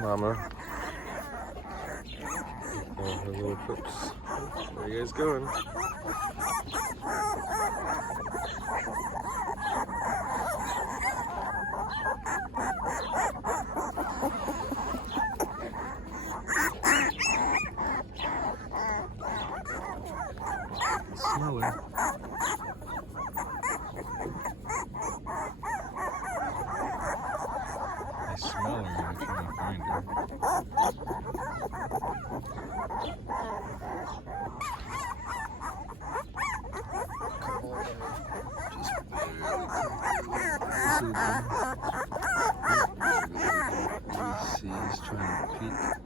mama. Oh, her little pups. Where are you guys going? Smell it. I smell her and I'm trying to find her. Just barely. See, he's trying to peek.